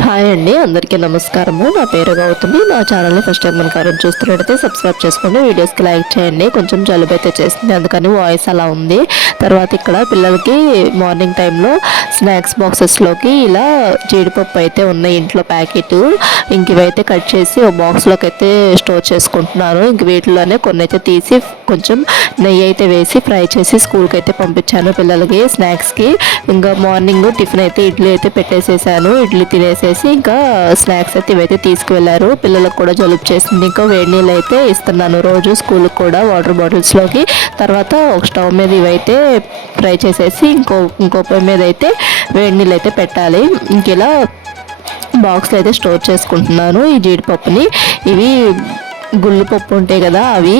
Hi అండి, అందరికీ నమస్కారము. నా పేరు గౌతమి. నా ఛానల్ని ఫస్ట్ టైం మనకు ఎవరైనా చూస్తున్నట్టయితే సబ్స్క్రైబ్ చేసుకోండి, వీడియోస్కి లైక్ చేయండి. కొంచెం జలుబు అయితే చేస్తుంది, అందుకని వాయిస్ అలా ఉంది. తర్వాత ఇక్కడ పిల్లలకి మార్నింగ్ టైంలో స్నాక్స్ బాక్సెస్లోకి ఇలా జీడిపప్పు అయితే ఉన్నాయి ఇంట్లో ప్యాకెట్. ఇంక ఇవైతే కట్ చేసి ఒక బాక్స్లోకి అయితే స్టోర్ చేసుకుంటున్నాను. ఇంక వీటిలోనే కొన్ని అయితే తీసి కొంచెం నెయ్యి అయితే వేసి ఫ్రై చేసి స్కూల్కి అయితే పంపించాను పిల్లలకి స్నాక్స్కి. ఇంకా మార్నింగ్ టిఫిన్ అయితే ఇడ్లీ అయితే పెట్టేసేసాను. ఇడ్లీ తినేసి ఇంకా స్నాక్స్ అయితే ఇవైతే తీసుకువెళ్ళారు. పిల్లలకు కూడా జలుబు చేసింది. ఇంకా వేడి నీళ్ళు అయితే ఇస్తున్నాను రోజు స్కూల్కి కూడా వాటర్ బాటిల్స్లోకి. తర్వాత ఒక స్టవ్ మీద ఇవైతే ఫ్రై చేసేసి ఇంకో పొయ్యి మీద అయితే వేడి నీళ్ళు అయితే పెట్టాలి. ఇంక ఇలా బాక్స్లో అయితే స్టోర్ చేసుకుంటున్నాను ఈ జీడిపప్పుని. ఇవి గుళ్ళు పప్పు ఉంటాయి కదా, అవి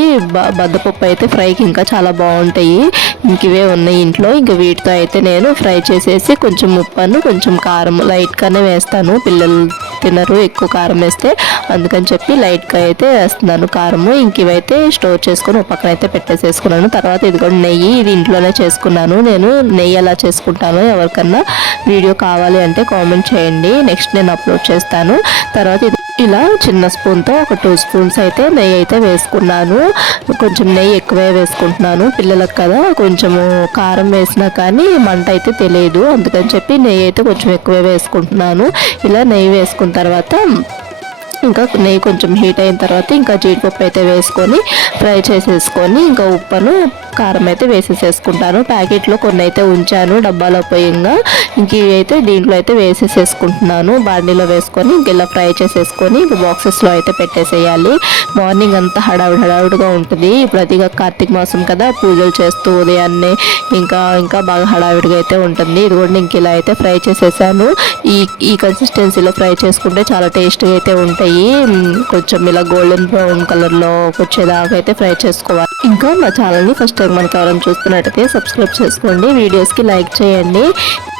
బద్దపప్పు అయితే ఫ్రైకి ఇంకా చాలా బాగుంటాయి. ఇంక ఇవే ఉన్నాయి ఇంట్లో. ఇంక వీటితో అయితే నేను ఫ్రై చేసేసి కొంచెం ఉప్పును కొంచెం కారం లైట్గానే వేస్తాను. పిల్లలు తినరు ఎక్కువ కారం వేస్తే, అందుకని చెప్పి లైట్గా అయితే వేస్తున్నాను కారము. ఇంక ఇవైతే స్టోర్ చేసుకొని ఒక పక్కన అయితే పెట్టేసేసుకున్నాను. తర్వాత ఇది కూడా నెయ్యి, ఇది ఇంట్లోనే చేసుకున్నాను. నేను నెయ్యి ఎలా చేసుకుంటాను ఎవరికన్నా వీడియో కావాలి అంటే కామెంట్ చేయండి, నెక్స్ట్ నేను అప్లోడ్ చేస్తాను. తర్వాత ఇలా చిన్న స్పూన్తో ఒక 2 స్పూన్స్ అయితే నెయ్యి అయితే వేసుకున్నాను. కొంచెం నెయ్యి ఎక్కువే వేసుకుంటున్నాను పిల్లలకు కదా, కొంచెము కారం వేసినా కానీ మంట అయితే తెలియదు, అందుకని చెప్పి నెయ్యి అయితే కొంచెం ఎక్కువే వేసుకుంటున్నాను. ఇలా నెయ్యి వేసుకున్న తర్వాత ఇంకా నెయ్యి కొంచెం హీట్ అయిన తర్వాత ఇంకా జీడిపప్పు అయితే వేసుకొని ఫ్రై చేసేసుకొని ఇంకా ఉప్పును కారం అయితే వేసేసేసుకుంటాను. ప్యాకెట్లో కొన్ని అయితే ఉంచాను డబ్బాలో పోయింగా. ఇంక ఇవి అయితే దీంట్లో అయితే వేసేసేసుకుంటున్నాను. బాండీలో వేసుకొని ఇంక ఇలా ఫ్రై చేసేసుకొని ఇంక బాక్సెస్లో అయితే పెట్టేసేయాలి. మార్నింగ్ అంతా హడావుడిగా ఉంటుంది. ఇప్పుడు అదిగా కార్తీక మాసం కదా, పూజలు చేస్తూ ఉదయాన్నే ఇంకా బాగా హడావిడిగా అయితే ఉంటుంది. ఇది కూడా ఇంక ఇలా అయితే ఫ్రై చేసేసాను. ఈ కన్సిస్టెన్సీలో ఫ్రై చేసుకుంటే చాలా టేస్ట్గా అయితే ఉంటాయి. కొంచెం ఇలా గోల్డెన్ బ్రౌన్ కలర్లో వచ్చేదాకా అయితే ఫ్రై చేసుకోవాలి. ఇంకా నా ఛానల్ని ఫస్ట్ టైం మనకు ఎవరైనా చూస్తున్నట్టయితే సబ్స్క్రైబ్ చేసుకోండి, వీడియోస్కి లైక్ చేయండి.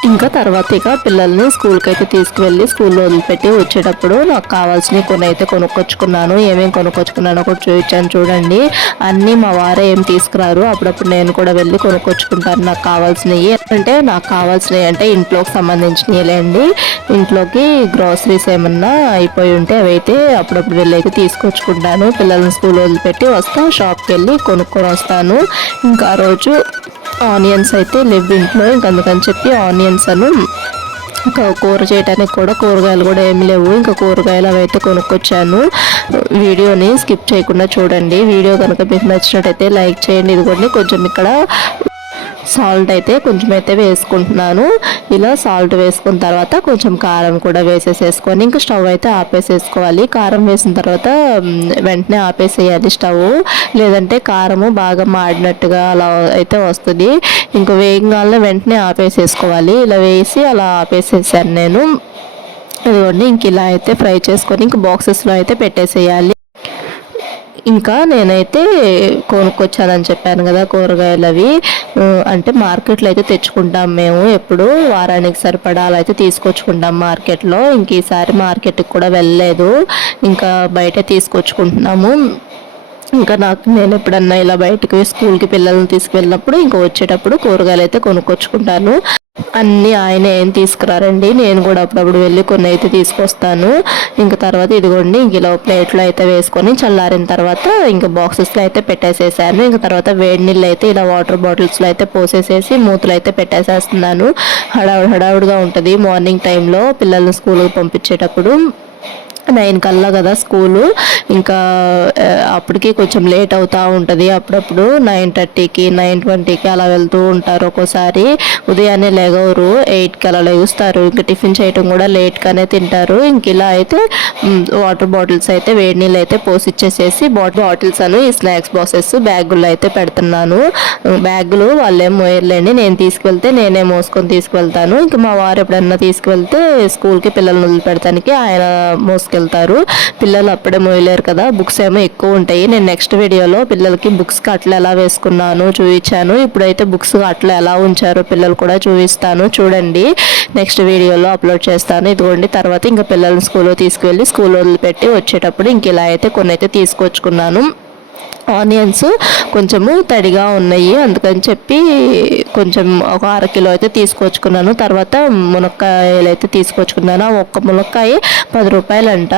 ఇంకా తర్వాత ఇక పిల్లల్ని స్కూల్కి అయితే తీసుకువెళ్ళి స్కూల్లో వదిలిపెట్టి వచ్చేటప్పుడు నాకు కావాల్సినవి కొన్ని అయితే కొనుక్కొచ్చుకున్నాను. ఏమేమి కొనుక్కొచ్చుకున్నానో కూడా చూపించాను చూడండి. అన్నీ మా వారే ఏం తీసుకురారు, అప్పుడప్పుడు నేను కూడా వెళ్ళి కొనుక్కొచ్చుకుంటాను నాకు కావాల్సినవి. నాకు కావాల్సినవి అంటే ఇంట్లోకి సంబంధించినవిలేండి. ఇంట్లోకి గ్రాసరీస్ ఏమన్నా అయిపోయి ఉంటే అవైతే అప్పుడప్పుడు వెళ్ళి అయితే తీసుకొచ్చుకుంటాను. పిల్లల్ని స్కూల్ వదిలిపెట్టి వస్తా, షాప్కి వెళ్ళి కొనుక్కొని వస్తాను. ఇంకా ఆ రోజు ఆనియన్స్ అయితే లేవు ఇంట్లో, ఇంక అందుకని చెప్పి ఆనియన్స్ ఇంకా కూర చేయడానికి కూడా కూరగాయలు కూడా ఏమి లేవు. ఇంకా కూరగాయలు అవి అయితే కొనుక్కొచ్చాను. వీడియోని స్కిప్ చేయకుండా చూడండి. వీడియో కనుక మీకు నచ్చినట్టయితే లైక్ చేయండి. ఇదిగోండి కొంచెం ఇక్కడ సాల్ట్ అయితే కొంచెం అయితే వేసుకుంటున్నాను. ఇలా సాల్ట్ వేసుకున్న తర్వాత కొంచెం కారం కూడా వేసేసేసుకొని ఇంకా స్టవ్ అయితే ఆపేసేసుకోవాలి. కారం వేసిన తర్వాత వెంటనే ఆపేసేయాలి స్టవ్, లేదంటే కారము బాగా మాడినట్టుగా అలా అయితే వస్తుంది. ఇంకా వేగంగానే వెంటనే ఆపేసేసుకోవాలి. ఇలా వేసి అలా ఆపేసేసాను నేను. ఇదిగోండి ఇంక ఇలా అయితే ఫ్రై చేసుకొని ఇంక బాక్సెస్లో అయితే పెట్టేసేయాలి. ఇంకా నేనైతే కొనుక్కొచ్చానని చెప్పాను కదా కూరగాయలు, అవి అంటే మార్కెట్లో అయితే తెచ్చుకుంటాం మేము. ఎప్పుడు వారానికి సరిపడా అలా అయితే తీసుకొచ్చుకుంటాం మార్కెట్లో. ఇంక ఈసారి మార్కెట్కి కూడా వెళ్ళలేదు, ఇంకా బయట తీసుకొచ్చుకుంటున్నాము. ఇంకా నేను ఎప్పుడన్నా ఇలా బయటకు స్కూల్కి పిల్లల్ని తీసుకువెళ్ళినప్పుడు ఇంకా వచ్చేటప్పుడు కూరగాయలు అయితే కొనుక్కొచ్చుకుంటాను. అన్నీ ఆయన ఏం తీసుకురారండి, నేను కూడా అప్పుడప్పుడు వెళ్ళి కొన్ని అయితే తీసుకొస్తాను. ఇంకా తర్వాత ఇదిగోండి ఇంక ఇలా ప్లేట్లో అయితే వేసుకొని చల్లారిన తర్వాత ఇంకా బాక్సెస్లో అయితే పెట్టేసేసాను. ఇంకా తర్వాత వేడి నీళ్ళు అయితే ఇలా వాటర్ బాటిల్స్లో అయితే పోసేసేసి మూతలు అయితే పెట్టేసేస్తున్నాను. హడావుడిగా ఉంటుంది మార్నింగ్ టైంలో పిల్లల్ని స్కూల్కి పంపించేటప్పుడు. 9 కల్లా కదా స్కూలు, ఇంకా అప్పటికి కొంచెం లేట్ అవుతూ ఉంటుంది. అప్పుడప్పుడు 9:30కి 9:20కి అలా వెళ్తూ ఉంటారు. ఒక్కోసారి ఉదయాన్నే లేగవరు, 8కి అలా లేగుస్తారు. ఇంకా టిఫిన్ చేయటం కూడా లేట్గానే తింటారు. ఇంక ఇలా అయితే వాటర్ బాటిల్స్ అయితే వేడి నీళ్ళు అయితే పోసిచ్చేసేసి బాటిల్స్ ఈ స్నాక్స్ బాక్సెస్ బ్యాగుల్లో అయితే పెడుతున్నాను. బ్యాగులు వాళ్ళేం మోయర్లేండి, నేను తీసుకువెళ్తే నేనే మోసుకొని తీసుకువెళ్తాను. ఇంకా మా వారు ఎప్పుడన్నా తీసుకువెళ్తే స్కూల్కి పిల్లల్ని వదిలిపెడతానికి ఆయన మోసుకెళ్తారు. పిల్లలు అప్పుడే మోయలేరు కదా, బుక్స్ ఏమో ఎక్కువ ఉంటాయి. నేను నెక్స్ట్ వీడియోలో పిల్లలకి బుక్స్కి అట్లా ఎలా వేసుకున్నాను చూపించాను. ఇప్పుడైతే బుక్స్ అట్లా ఎలా ఉంచారో పిల్లలు కూడా చూపిస్తాను చూడండి, నెక్స్ట్ వీడియోలో అప్లోడ్ చేస్తాను. ఇదిగోండి తర్వాత ఇంకా పిల్లల్ని స్కూల్లో తీసుకువెళ్ళి స్కూల్ వదిలిపెట్టి వచ్చేటప్పుడు ఇంక ఇలా అయితే కొన్ని అయితే తీసుకొచ్చుకున్నాను. ఆనియన్స్ కొంచెము తడిగా ఉన్నాయి, అందుకని చెప్పి కొంచెం ఒక 1/2 కిలో అయితే తీసుకొచ్చుకున్నాను. తర్వాత మునక్కాయలు అయితే తీసుకొచ్చుకున్నాను. ఒక్క మునక్కాయ 10 రూపాయలంట.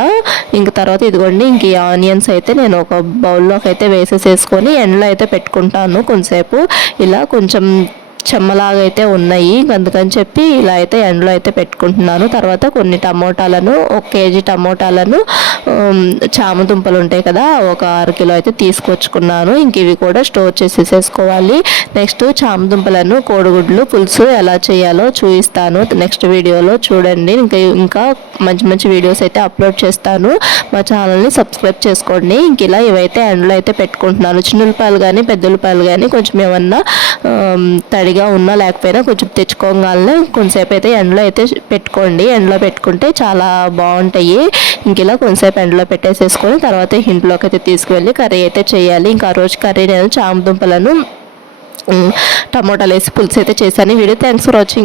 ఇంక తర్వాత ఇదిగోండి, ఇంక ఈ ఆనియన్స్ అయితే నేను ఒక బౌల్లోకి అయితే వేసేసేసుకొని ఎండలో అయితే పెట్టుకుంటాను కొంచెంసేపు. ఇలా కొంచెం చెమ్మలాగా అయితే ఉన్నాయి, అందుకని చెప్పి ఇలా అయితే ఎండలో అయితే పెట్టుకుంటున్నాను. తర్వాత కొన్ని టమోటాలను, 1 కేజీ టమోటాలను, చామదుంపలు ఉంటాయి కదా, ఒక 1/2 కిలో అయితే తీసుకొచ్చుకున్నాను. ఇంక ఇవి కూడా స్టోర్ చేసేసుకోవాలి. నెక్స్ట్ చామదుంపలను కోడిగుడ్లు పులుసు ఎలా చేయాలో చూపిస్తాను నెక్స్ట్ వీడియోలో, చూడండి. ఇంకా మంచి మంచి వీడియోస్ అయితే అప్లోడ్ చేస్తాను. మా ఛానల్ని సబ్స్క్రైబ్ చేసుకోండి. ఇంక ఇలా ఇవైతే ఎండలో అయితే పెట్టుకుంటున్నాను. చిన్నులపాయలు కానీ పెద్దలపాయలు కానీ కొంచెం ఏమన్నా తడిగా ఉన్నా లేకపోయినా కొంచెం తెచ్చుకోగానే కొంతసేపు అయితే ఎండలో అయితే పెట్టుకోండి. ఎండలో పెట్టుకుంటే చాలా బాగుంటాయి. ఇంక ఇలా కొంతసేపు ఎండలో పెట్టేసేసుకొని తర్వాత ఇంట్లోకి అయితే తీసుకువెళ్ళి కర్రీ అయితే చేయాలి. ఇంకా ఆ రోజు కర్రీ నేను చామదుంపలను టమోటాలు వేసి పులుసు అయితే చేశాను. Video thanks for watching.